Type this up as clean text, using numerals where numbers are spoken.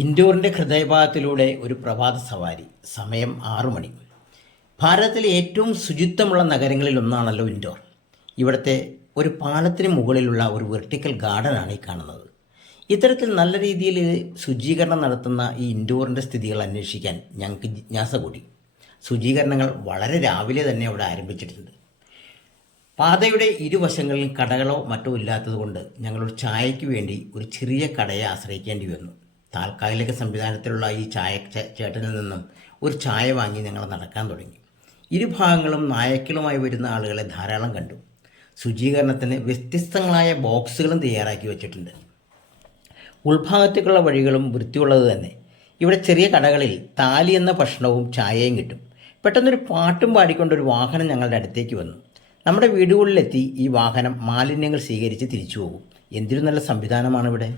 ഇൻഡോറിൻ്റെ ഹൃദയഭാഗത്തിലൂടെ ഒരു പ്രഭാത സവാരി. സമയം 6 മണി. ഭാരതത്തിലെ ഏറ്റവും ശുചിത്വമുള്ള നഗരങ്ങളിൽ ഒന്നാണല്ലോ ഇൻഡോർ. ഇവിടുത്തെ ഒരു പാലത്തിന് മുകളിലുള്ള ഒരു വെർട്ടിക്കൽ ഗാർഡനാണ് ഈ കാണുന്നത്. ഇത്തരത്തിൽ നല്ല രീതിയിൽ ശുചീകരണം നടത്തുന്ന ഈ ഇൻഡോറിൻ്റെ സ്ഥിതികൾ അന്വേഷിക്കാൻ ഞങ്ങൾക്ക് ജിജ്ഞാസ കൂടി. ശുചീകരണങ്ങൾ വളരെ രാവിലെ തന്നെ അവിടെ ആരംഭിച്ചിട്ടുണ്ട്. പാതയുടെ ഇരുവശങ്ങളിലും കടകളോ മറ്റോ ഇല്ലാത്തതുകൊണ്ട് ഞങ്ങളൊരു ചായയ്ക്ക് വേണ്ടി ഒരു ചെറിയ കടയെ ആശ്രയിക്കേണ്ടി വന്നു. താൽക്കാലിക സംവിധാനത്തിലുള്ള ഈ ചേട്ടനിൽ നിന്നും ഒരു ചായ വാങ്ങി ഞങ്ങൾ നടക്കാൻ തുടങ്ങി. ഇരുഭാഗങ്ങളും നായക്കളുമായി വരുന്ന ആളുകളെ ധാരാളം കണ്ടു. ശുചീകരണത്തിന് വ്യത്യസ്തങ്ങളായ ബോക്സുകളും തയ്യാറാക്കി വച്ചിട്ടുണ്ട്. ഉൾഭാഗത്തേക്കുള്ള വഴികളും വൃത്തിയുള്ളത് തന്നെ. ഇവിടെ ചെറിയ കടകളിൽ താലി എന്ന ഭക്ഷണവും ചായയും കിട്ടും. പെട്ടെന്നൊരു പാട്ടും പാടിക്കൊണ്ടൊരു വാഹനം ഞങ്ങളുടെ അടുത്തേക്ക് വന്നു. നമ്മുടെ വീടുകളിലെത്തി ഈ വാഹനം മാലിന്യങ്ങൾ സ്വീകരിച്ച് തിരിച്ചു പോകും. എന്തൊരു നല്ല സംവിധാനമാണ് ഇവിടെ.